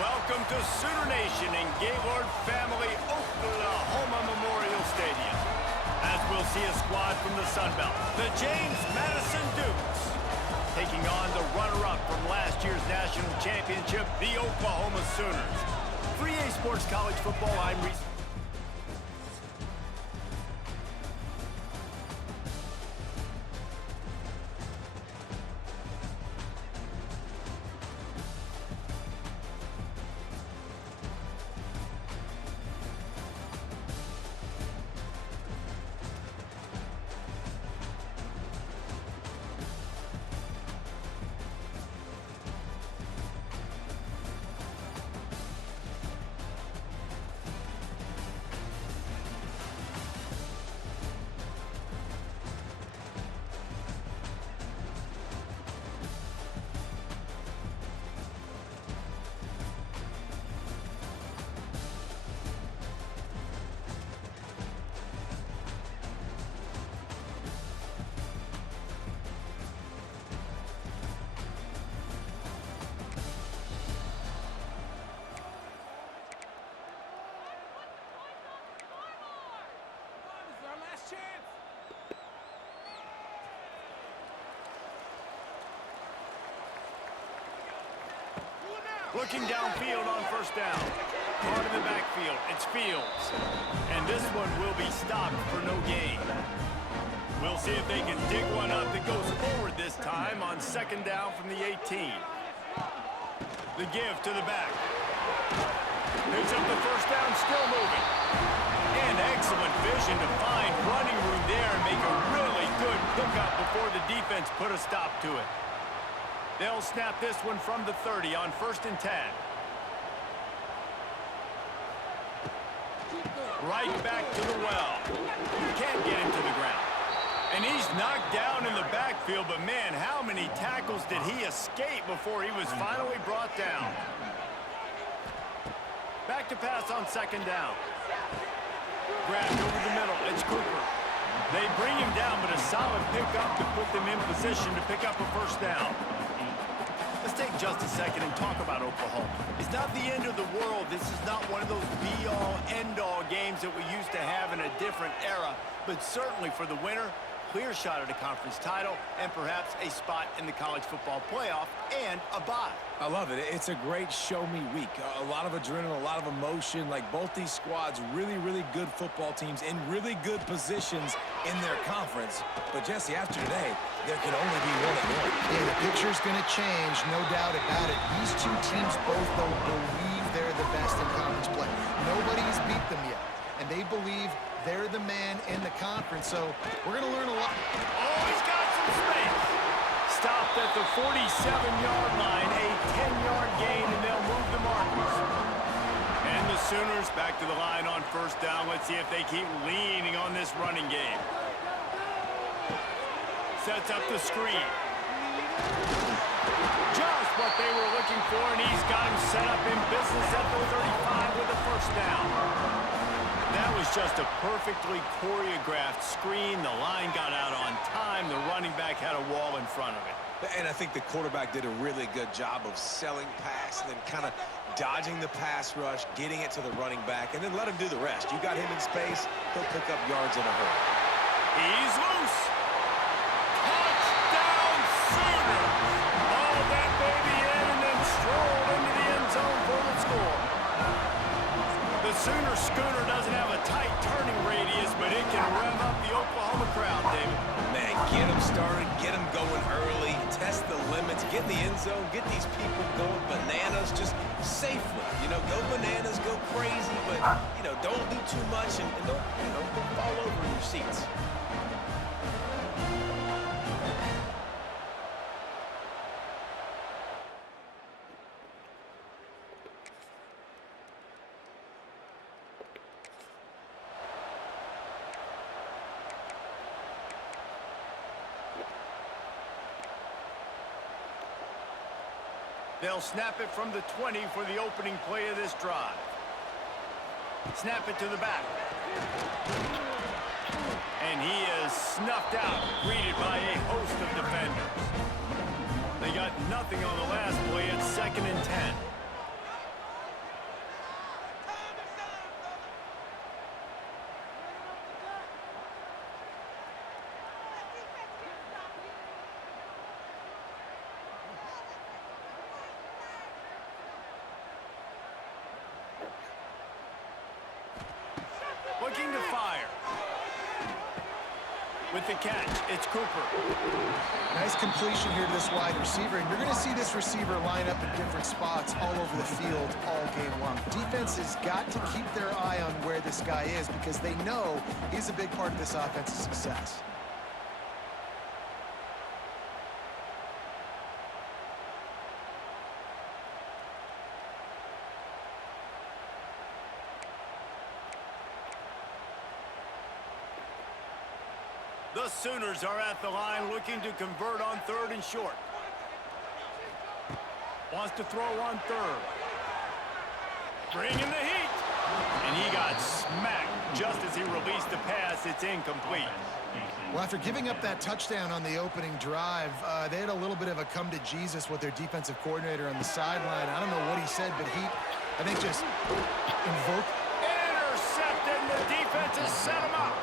Welcome to Sooner Nation and Gaylord Family Oklahoma Memorial Stadium. As we'll see a squad from the Sun Belt, the James Madison Dukes, taking on the runner-up from last year's national championship, the Oklahoma Sooners. 3A Sports College Football, I'm Reese. Looking downfield on first down. Caught in the backfield. It's Fields. And this one will be stopped for no gain. We'll see if they can dig one up that goes forward this time on second down from the 18. The give to the back. Picks up the first down, still moving. And excellent vision to find running room there and make a really good pickup before the defense put a stop to it. They'll snap this one from the 30 on 1st and 10. Right back to the well. Can't get him to the ground. And he's knocked down in the backfield, but man, how many tackles did he escape before he was finally brought down? Back to pass on second down. Grabbed over the middle. It's Cooper. They bring him down, but a solid pickup to put them in position to pick up a first down. Let's take just a second and talk about Oklahoma. It's not the end of the world. This is not one of those be-all, end-all games that we used to have in a different era. But certainly for the winner, clear shot at a conference title and perhaps a spot in the college football playoff and a bye. I love it. It's a great show-me week. A lot of adrenaline, a lot of emotion. Like both these squads, really, really good football teams in really good positions in their conference. But Jesse, after today, there can only be one and one. Yeah, the picture's going to change, no doubt about it. These two teams both, though, believe they're the best in conference play. Nobody's beat them yet, and they believe they're the man in the conference, so we're going to learn a lot. Oh, he's got some space. Stopped at the 47-yard line, a 10-yard gain, and they'll move the markers. And the Sooners back to the line on first down. Let's see if they keep leaning on this running game. Sets up the screen. Just what they were looking for, and he's got him set up in business at the 35 with a first down. That was just a perfectly choreographed screen. The line got out on time. The running back had a wall in front of it. And I think the quarterback did a really good job of selling pass and then kind of dodging the pass rush, getting it to the running back, and then let him do the rest. You got him in space, he'll pick up yards in a hurry. He's loose. Touchdown, Sooners. All that baby in and then strolled into the end zone for the score. The Sooner Schooner doesn't have a tight turning radius, but it can rev up the Oklahoma crowd, David. Man, get them started, get them going early, test the limits, get in the end zone, get these people going bananas just safely. You know, go bananas, go crazy, but, you know, don't do too much and don't, you know, don't fall over in your seats. They'll snap it from the 20 for the opening play of this drive. Snap it to the back. And he is snuffed out, greeted by a host of defenders. They got nothing on the last play. It's 2nd and 10. With the catch, it's Cooper. Nice completion here to this wide receiver, and you're going to see this receiver line up in different spots all over the field all game long. Defense has got to keep their eye on where this guy is because they know he's a big part of this offense's success. The Sooners are at the line looking to convert on 3rd and short. Wants to throw on 3rd. Bringing the heat. And he got smacked just as he released the pass. It's incomplete. Well, after giving up that touchdown on the opening drive, they had a little bit of a come to Jesus with their defensive coordinator on the sideline. I don't know what he said, but he, I think, just invoked. Intercepted. The defense has set him up.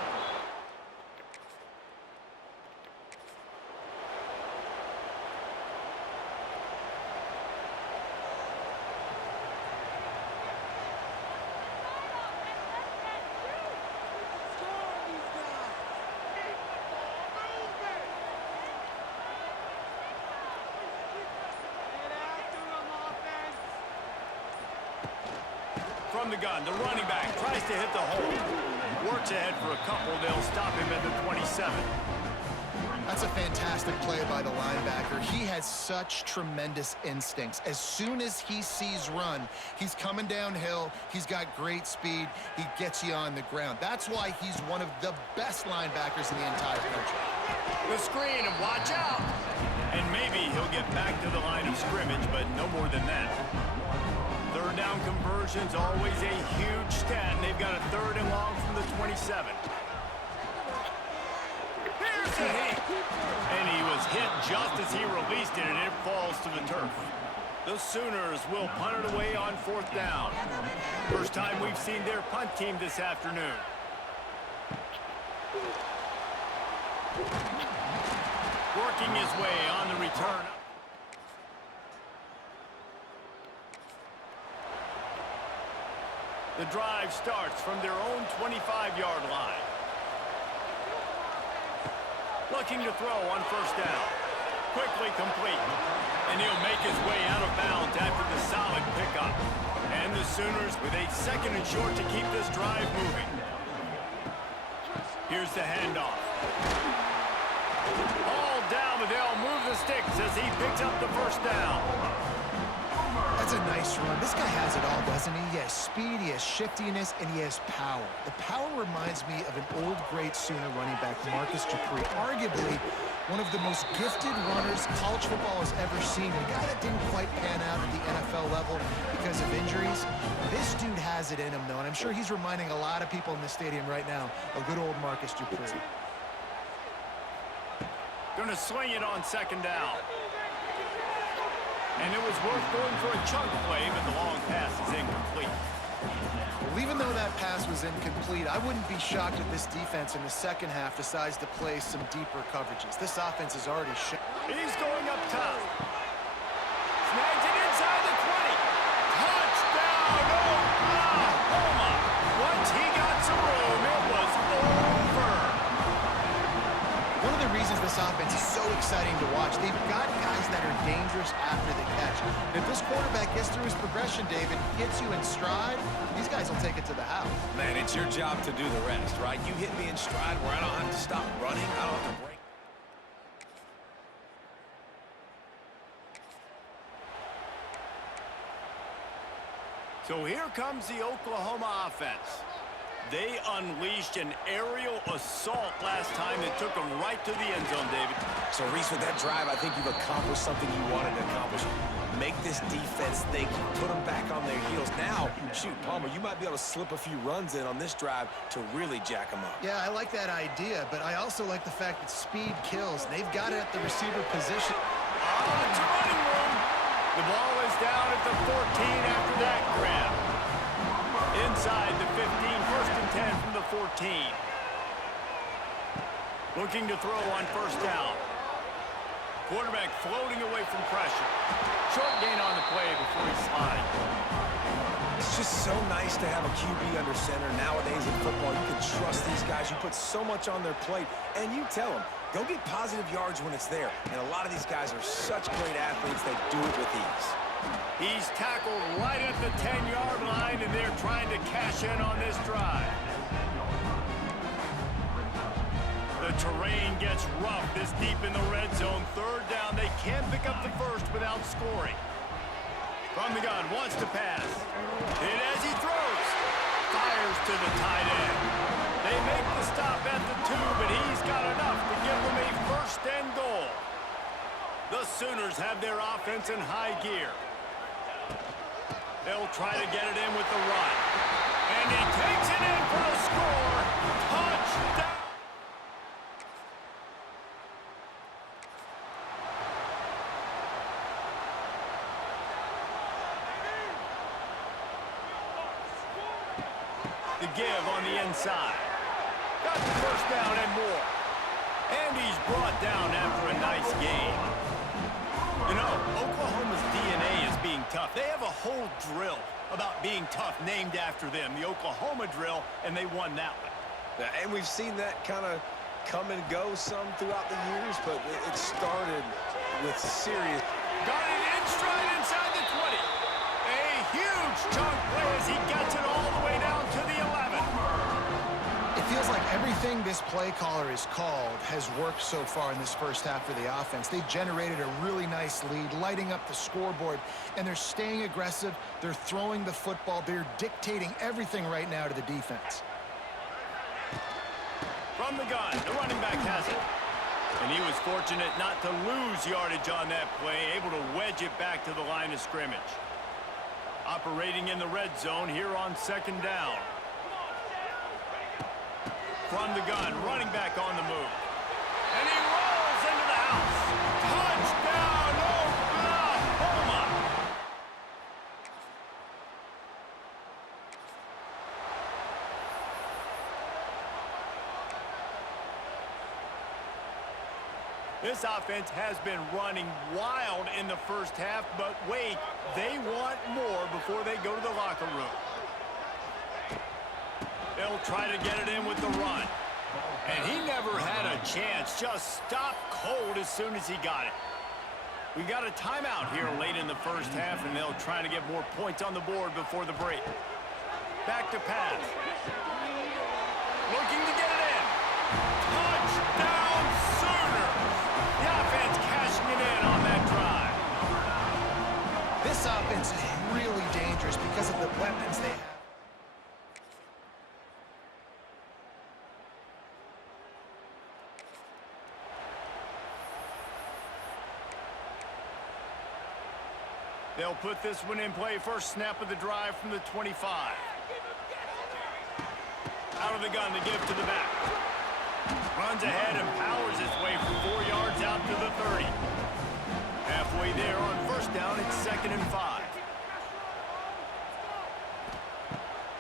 From the gun, the running back tries to hit the hole. Works ahead for a couple. They'll stop him at the 27. That's a fantastic play by the linebacker. He has such tremendous instincts. As soon as he sees run, he's coming downhill. He's got great speed. He gets you on the ground. That's why he's one of the best linebackers in the entire country. The screen, and watch out. And maybe he'll get back to the line of scrimmage, but no more than that. 3rd down conversion's always a huge stat, and they've got a 3rd and long from the 27. Here's the hit. And he was hit just as he released it, and it falls to the turf. The Sooners will punt it away on 4th down. First time we've seen their punt team this afternoon. Working his way on the return. The drive starts from their own 25-yard line. Looking to throw on 1st down. Quickly complete. And he'll make his way out of bounds after the solid pickup. And the Sooners with a 2nd and short to keep this drive moving. Here's the handoff. All down, but they'll move the sticks as he picks up the 1st down. That's a nice run. This guy has it all, doesn't he? He has speed, he has shiftiness, and he has power. The power reminds me of an old, great Sooner running back, Marcus Dupree. Arguably one of the most gifted runners college football has ever seen. A guy that didn't quite pan out at the NFL level because of injuries. This dude has it in him, though, and I'm sure he's reminding a lot of people in the stadium right now of good old Marcus Dupree. Gonna swing it on 2nd down. And it was worth going for a chunk play, but the long pass is incomplete. Well, even though that pass was incomplete, I wouldn't be shocked if this defense in the 2nd half decides to play some deeper coverages. This offense is already shown. He's going up top. Snags it inside the 20. Touchdown, Oklahoma. Once he got some room, it was over. One of the reasons this offense is so exciting to watch, they've got guys that are dangerous after the catch. And if this quarterback gets through his progression, David, hits you in stride, these guys will take it to the house. Man, it's your job to do the rest, right? You hit me in stride where I don't have to stop running. I don't have to break. So here comes the Oklahoma offense. They unleashed an aerial assault last time that took them right to the end zone, David. So, Reese, with that drive, I think you've accomplished something you wanted to accomplish. Make this defense think, put them back on their heels. Now, shoot, Palmer, you might be able to slip a few runs in on this drive to really jack them up. Yeah, I like that idea, but I also like the fact that speed kills. They've got it at the receiver position. It's running room. The ball is down at the 14 after that grab. Inside the 15, 1st and 10 from the 14. Looking to throw on 1st down. Quarterback floating away from pressure. Short gain on the play before he slides. It's just so nice to have a QB under center. Nowadays in football, you can trust these guys. You put so much on their plate, and you tell them, go get positive yards when it's there. And a lot of these guys are such great athletes, they do it with ease. He's tackled right at the 10-yard line, and they're trying to cash in on this drive. The terrain gets rough this deep in the red zone. Third down, they can't pick up the first without scoring. From the gun, wants to pass. And as he throws, fires to the tight end. They make the stop at the 2, but he's got enough to give them a first and goal. The Sooners have their offense in high gear. They'll try to get it in with the run. And he takes it in for the score. Touchdown! The give on the inside. Got the first down and more. And he's brought down after a nice game. You know, Oklahoma's DNA is being tough. They have a whole drill about being tough named after them, the Oklahoma drill, and they won that one. Yeah, and we've seen that kind of come and go some throughout the years, but it started with serious. Got it in stride inside the 20. A huge chunk play as he gets it all the way down to the 11. It feels like everything this play caller has called has worked so far in this first half for the offense. They've generated a really nice lead, lighting up the scoreboard, and they're staying aggressive. They're throwing the football. They're dictating everything right now to the defense. From the gun, the running back has it. And he was fortunate not to lose yardage on that play, able to wedge it back to the line of scrimmage. Operating in the red zone here on second down. From the gun, running back on the move. And he rolls into the house. Touchdown, Oklahoma! This offense has been running wild in the first half, but wait, they want more before they go to the locker room. They'll try to get it in with the run. And he never had a chance, just stopped cold as soon as he got it. We got a timeout here late in the first half, and they'll try to get more points on the board before the break. Back to pass. Looking to get it in. Touchdown, Sooners! The offense cashing it in on that drive. This offense is really dangerous because of the weapons they have. They'll put this one in play. First snap of the drive from the 25. Out of the gun to give to the back. Runs ahead and powers his way for 4 yards out to the 30. Halfway there on first down, it's 2nd and 5.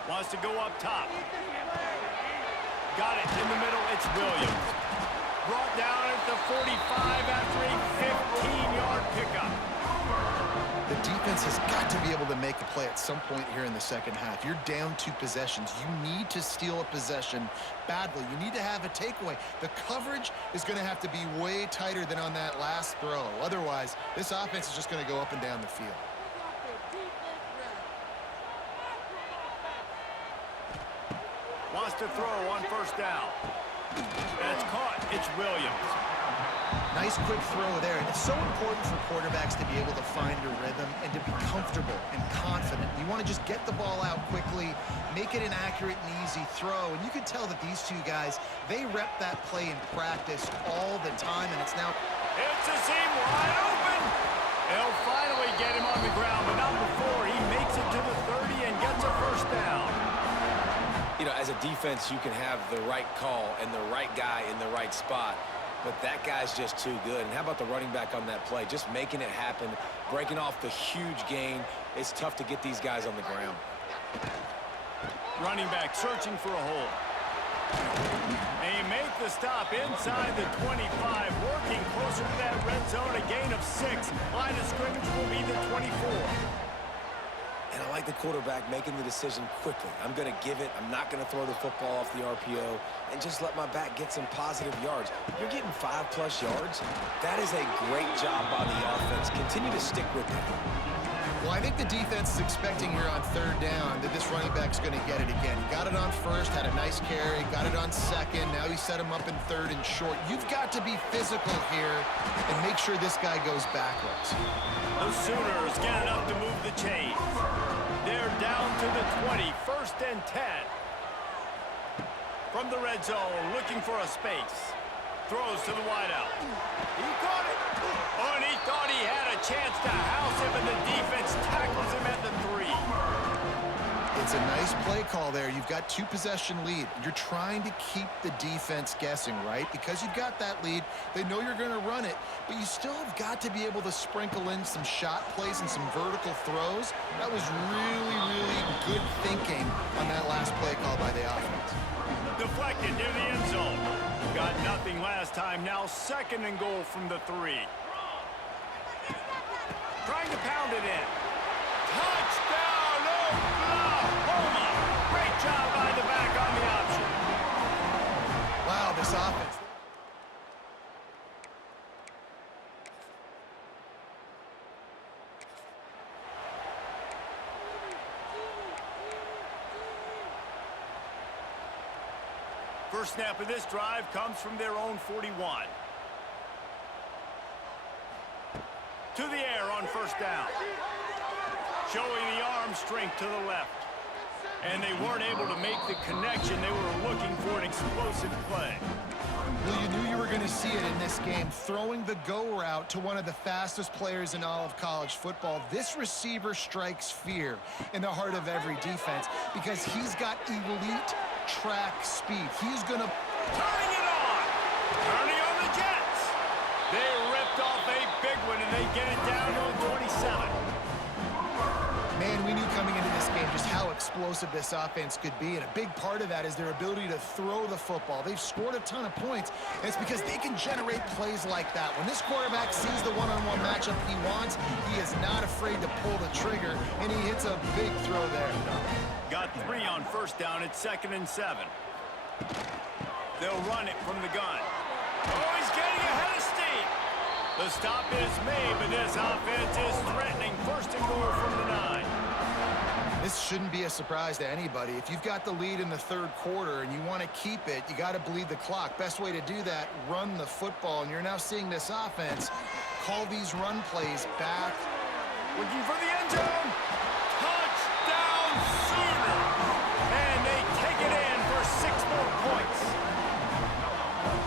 Wants to go up top. Got it in the middle, it's Williams. Brought down at the 45 after a 15-yard pickup. The defense has got to be able to make a play at some point here in the second half. You're down 2 possessions. You need to steal a possession badly. You need to have a takeaway. The coverage is going to have to be way tighter than on that last throw. Otherwise, this offense is just going to go up and down the field. Wants to throw on first down. That's caught. It's Williams. Nice quick throw there, and it's so important for quarterbacks to be able to find a rhythm and to be comfortable and confident. You want to just get the ball out quickly, make it an accurate and easy throw, and you can tell that these two guys, they rep that play in practice all the time, and it's now... It's a seam wide open! They'll finally get him on the ground, but not before he makes it to the 30 and gets a first down. You know, as a defense, you can have the right call and the right guy in the right spot. But that guy's just too good. And how about the running back on that play? Just making it happen, breaking off the huge gain. It's tough to get these guys on the ground. Running back searching for a hole. They make the stop inside the 25, working closer to that red zone, a gain of 6. Line of scrimmage will be the 24. And I like the quarterback making the decision quickly. I'm going to give it. I'm not going to throw the football off the RPO and just let my back get some positive yards. You're getting 5+ yards. That is a great job by the offense. Continue to stick with that. Well, I think the defense is expecting here on 3rd down that this running back's going to get it again. He got it on 1st, had a nice carry, got it on 2nd. Now he set him up in 3rd and short. You've got to be physical here and make sure this guy goes backwards. The Sooners get enough to move the chains. They're down to the 20, 1st and 10. From the red zone, looking for a space. Throws to the wideout. He caught it. Oh, and he thought he had a chance to house him, and the defense tackles him at the 3. It's a nice play call there. You've got 2-possession lead. You're trying to keep the defense guessing, right? Because you've got that lead, they know you're going to run it, but you still have got to be able to sprinkle in some shot plays and some vertical throws. That was really, really good thinking on that last play call by the offense. Deflected near the end zone. Got nothing last time. Now 2nd and goal from the 3. Trying to pound it in. Touchdown, Oklahoma! Great job by the back on the option. Wow, this offense. First snap of this drive comes from their own 41. To the air on 1st down. Showing the arm strength to the left. And they weren't able to make the connection. They were looking for an explosive play. Well, you knew you were going to see it in this game. Throwing the go route to one of the fastest players in all of college football. This receiver strikes fear in the heart of every defense because he's got elite track speed. He's going to... Turning it on! Turning on the Jets! They ripped off a big one, and they get it down to a 27. Man, we knew coming into this game just how explosive this offense could be, and a big part of that is their ability to throw the football. They've scored a ton of points, and it's because they can generate plays like that. When this quarterback sees the one-on-one matchup he wants, he is not afraid to pull the trigger, and he hits a big throw there. Got 3 on 1st down at 2nd and 7. They'll run it from the gun. Oh, he's getting ahead of steam. The stop is made, but this offense is threatening. 1st and goal from the 9. This shouldn't be a surprise to anybody. If you've got the lead in the 3rd quarter and you want to keep it, you got to bleed the clock. Best way to do that, run the football. And you're now seeing this offense call these run plays back. Looking for the end zone. Touchdown Sooners. And they take it in for 6 more points.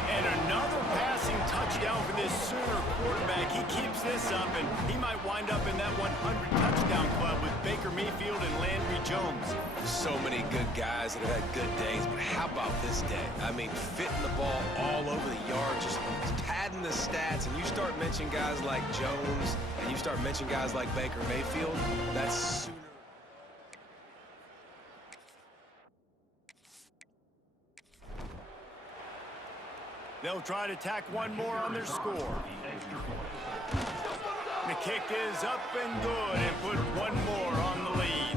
And another passing touchdown for this Sooner quarterback. He keeps this up, and he might wind up in that 100 touchdown club with Baker Mayfield and Landry Jones. So many good guys that have had good days, but how about this day? I mean, fitting the ball all over the yard, just padding the stats, and you start mentioning guys like Jones, and you start mentioning guys like Baker Mayfield, that's Sooner. They'll try to tack one more on their score. The kick is up and good, and put one more on the lead.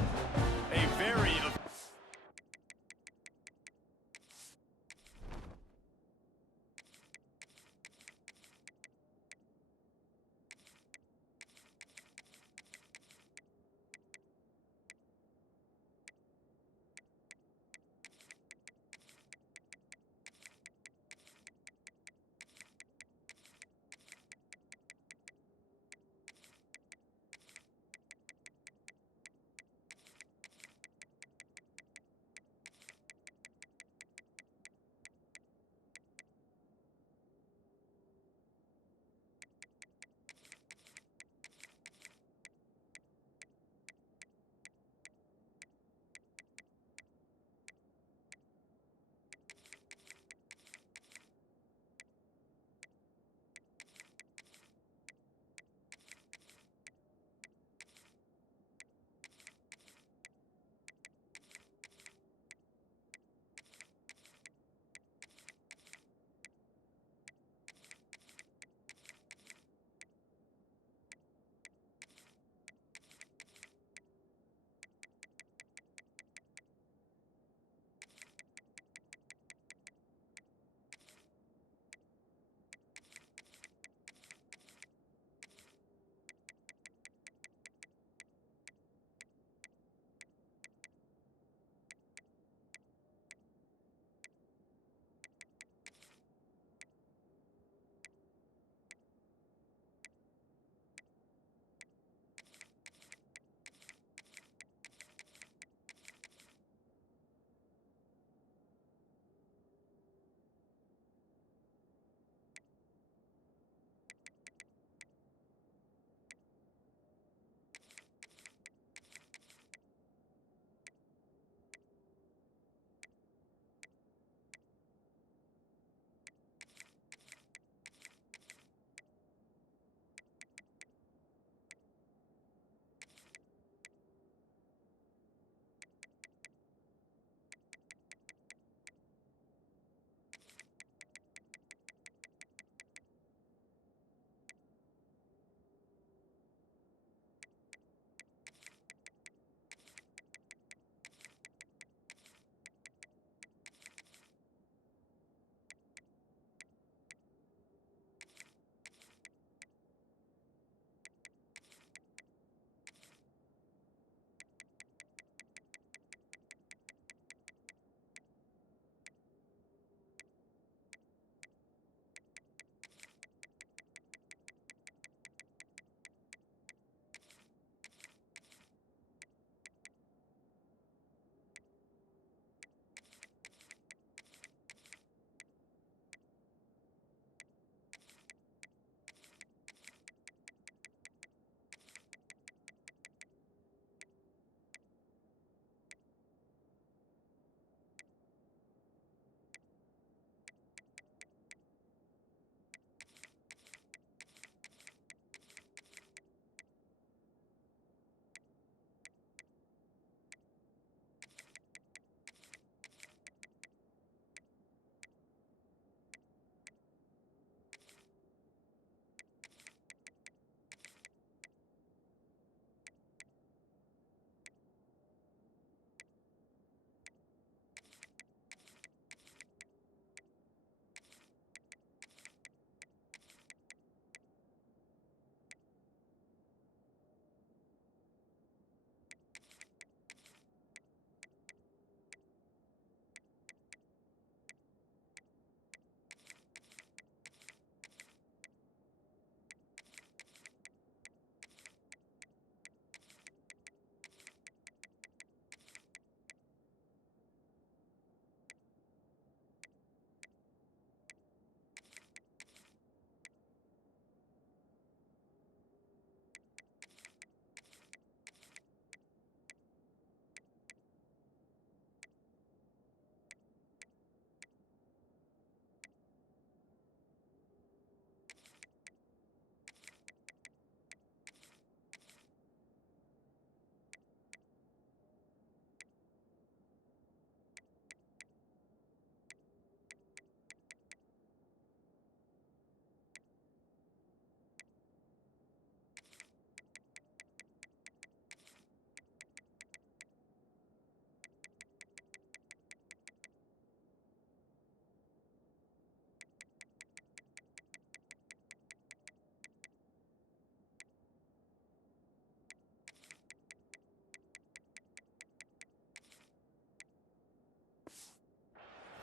A very...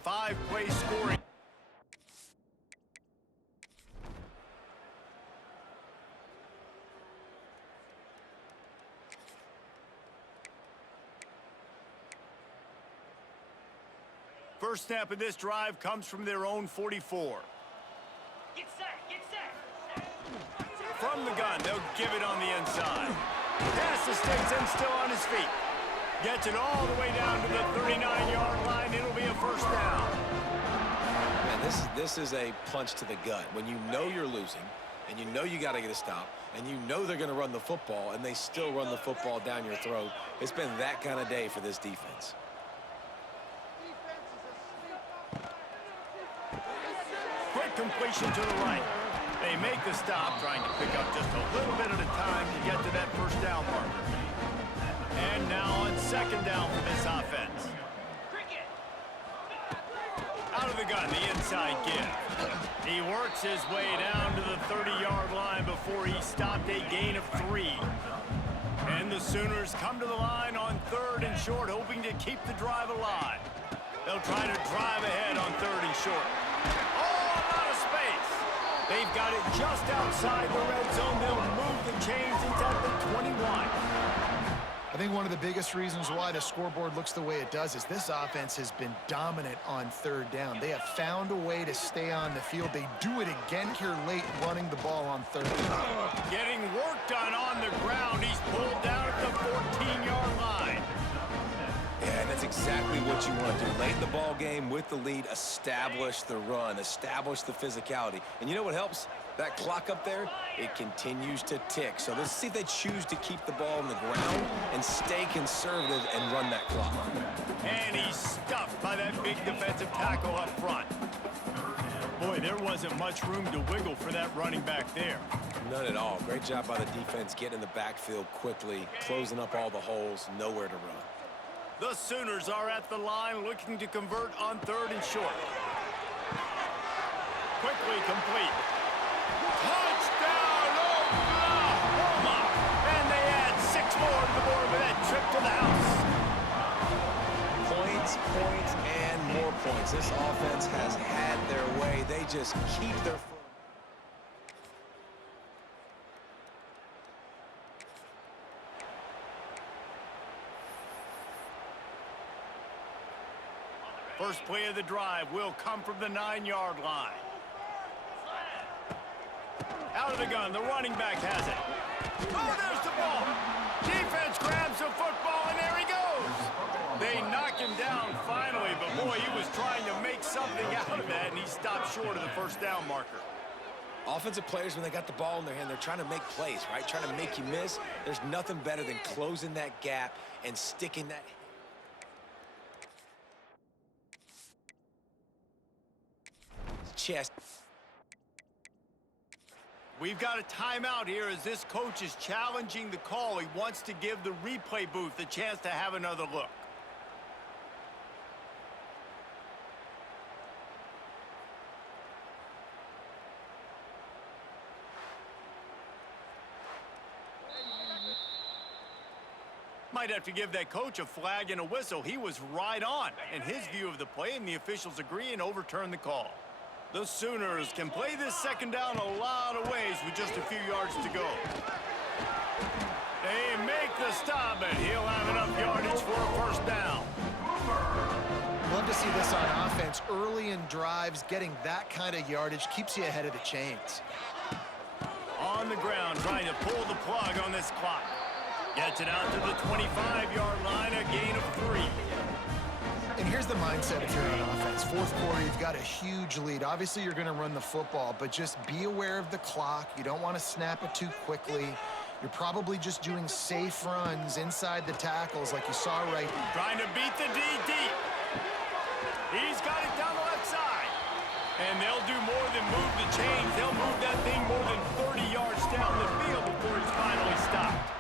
5-play scoring. First snap of this drive comes from their own 44. Get set. From the gun, they'll give it on the inside. Pass to Sticks and still on his feet. Gets it all the way down to the 39-yard line. It'll be a first down. Man, this is a punch to the gut. When you know you're losing, and you know you got to get a stop, and you know they're going to run the football, and they still run the football down your throat. It's been that kind of day for this defense. Quick completion to the right. They make the stop, trying to pick up just a little bit at a time to get to that first down marker. And now on second down for this offense. Out of the gun, the inside give. He works his way down to the 30-yard line before he stopped a gain of 3. And the Sooners come to the line on third and short, hoping to keep the drive alive. They'll try to drive ahead on third and short. Oh, out of space. They've got it just outside the red zone. They'll move the chains into the 21. I think one of the biggest reasons why the scoreboard looks the way it does is this offense has been dominant on third down. They have found a way to stay on the field. They do it again here late, running the ball on third. Getting work done on the ground. He's pulled down at the 14-yard line. Yeah, and that's exactly what you want to do. Late in the ball game with the lead, establish the run, establish the physicality. And you know what helps? That clock up there, it continues to tick. So let's see if they choose to keep the ball on the ground and stay conservative and run that clock. And he's stuffed by that big defensive tackle up front. Boy, there wasn't much room to wiggle for that running back there. None at all. Great job by the defense getting in the backfield quickly, closing up all the holes, nowhere to run. The Sooners are at the line looking to convert on third and short. Quickly complete. Touchdown, Oklahoma! And they add 6 more to the board with that trip to the house. Points, points, and more points. This offense has had their way. They just keep their foot. First play of the drive will come from the 9-yard line. Out of the gun, the running back has it. Oh, there's the ball. Defense grabs the football, and there he goes. They knock him down finally, but boy, he was trying to make something out of that, and he stopped short of the first down marker. Offensive players, when they got the ball in their hand, they're trying to make plays, right? Trying to make you miss. There's nothing better than closing that gap and sticking that chest. We've got a timeout here as this coach is challenging the call. He wants to give the replay booth a chance to have another look. Might have to give that coach a flag and a whistle. He was right on in his view of the play, and the officials agree and overturn the call. The Sooners can play this second down a lot of ways with just a few yards to go. They make the stop, and he'll have enough yardage for a first down. Love to see this on offense. Early in drives, getting that kind of yardage keeps you ahead of the chains. On the ground, trying to pull the plug on this clock. Gets it out to the 25-yard line, a gain of 3. And here's the mindset if you're on offense. Fourth quarter, you've got a huge lead. Obviously, you're going to run the football, but just be aware of the clock. You don't want to snap it too quickly. You're probably just doing safe runs inside the tackles like you saw right. Trying to beat the D deep. He's got it down the left side. And they'll do more than move the chains. They'll move that thing more than 30 yards down the field before he's finally stopped.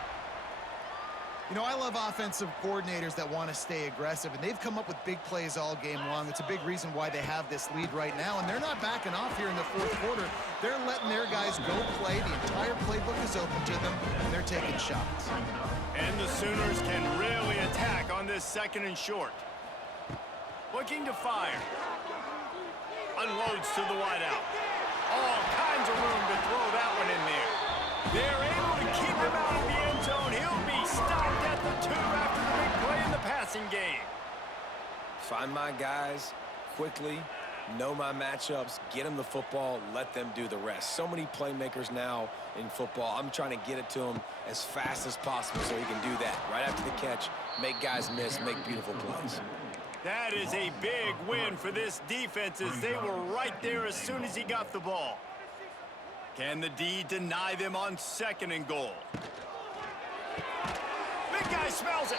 You know, I love offensive coordinators that want to stay aggressive, and they've come up with big plays all game long. It's a big reason why they have this lead right now, and they're not backing off here in the fourth quarter. They're letting their guys go play. The entire playbook is open to them, and they're taking shots. And the Sooners can really attack on this second and short. Looking to fire. Unloads to the wideout. All kinds of room to throw that one in there. They're able to keep him out of the end zone. He'll be stopped at the 2 after the big play in the passing game. Find my guys quickly, know my matchups, get them the football, let them do the rest. So many playmakers now in football. I'm trying to get it to him as fast as possible so he can do that. Right after the catch, make guys miss, make beautiful plays. That is a big win for this defense as they were right there as soon as he got the ball. Can the D deny them on 2nd and goal? Big guy smells it.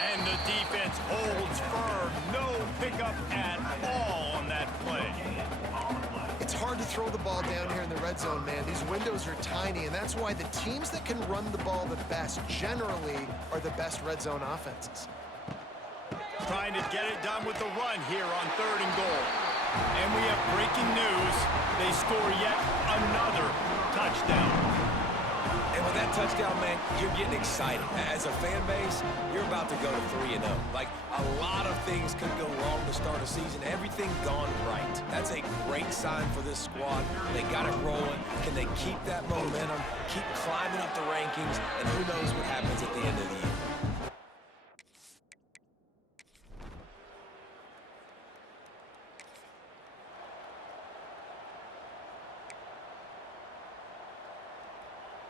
And the defense holds firm. No pickup at all on that play. It's hard to throw the ball down here in the red zone, man. These windows are tiny, and that's why the teams that can run the ball the best generally are the best red zone offenses. Trying to get it done with the run here on 3rd and goal. And we have breaking news. They score yet another touchdown. And with that touchdown, man, you're getting excited. As a fan base, you're about to go to 3-0. Like, a lot of things could go wrong to start a season. Everything gone right. That's a great sign for this squad. They got it rolling. Can they keep that momentum, keep climbing up the rankings, and who knows what happens at the end of the year.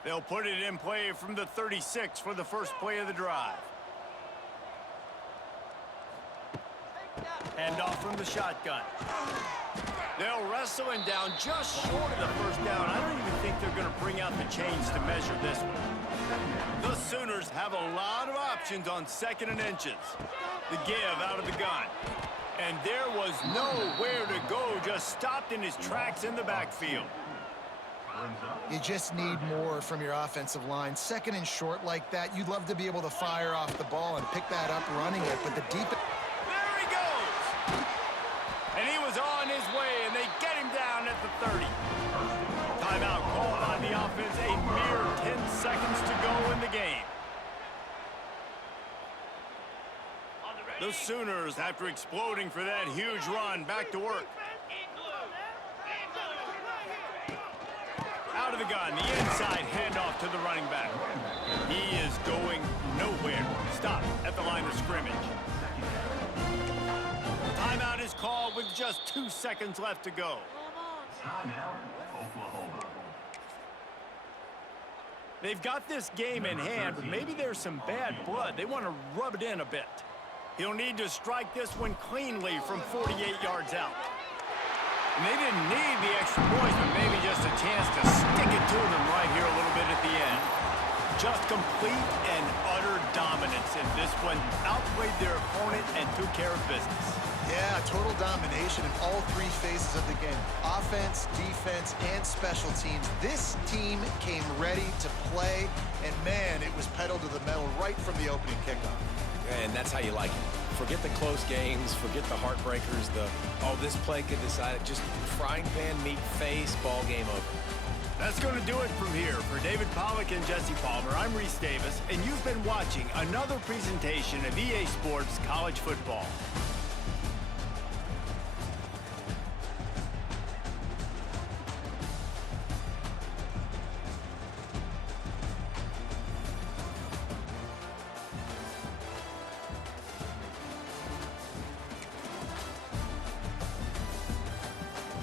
They'll put it in play from the 36 for the first play of the drive. Hand off from the shotgun. They'll wrestle him down just short of the first down. I don't even think they're going to bring out the chains to measure this one. The Sooners have a lot of options on 2nd and inches. The give out of the gun. And there was nowhere to go, just stopped in his tracks in the backfield. You just need more from your offensive line. 2nd and short like that, you'd love to be able to fire off the ball and pick that up running it, but the deep... There he goes! And he was on his way, and they get him down at the 30. Timeout called by the offense, a mere 10 seconds to go in the game. The Sooners, after exploding for that huge run, back to work. Out of the gun, the inside handoff to the running back. He is going nowhere. Stop at the line of scrimmage. Timeout is called with just 2 seconds left to go. They've got this game in hand, but maybe there's some bad blood. They want to rub it in a bit. He'll need to strike this one cleanly from 48 yards out. And they didn't need the extra points, but maybe just a chance to stick it to them right here a little bit at the end. Just complete and utter dominance in this one. Outplayed their opponent and took care of business. Yeah, total domination in all 3 phases of the game. Offense, defense, and special teams. This team came ready to play, and man, it was pedal to the metal right from the opening kickoff. And that's how you like it. Forget the close games, forget the heartbreakers, this play could decide it. Just frying pan meet face, ball game over. That's going to do it from here. For David Pollack and Jesse Palmer, I'm Reese Davis, and you've been watching another presentation of EA Sports College Football.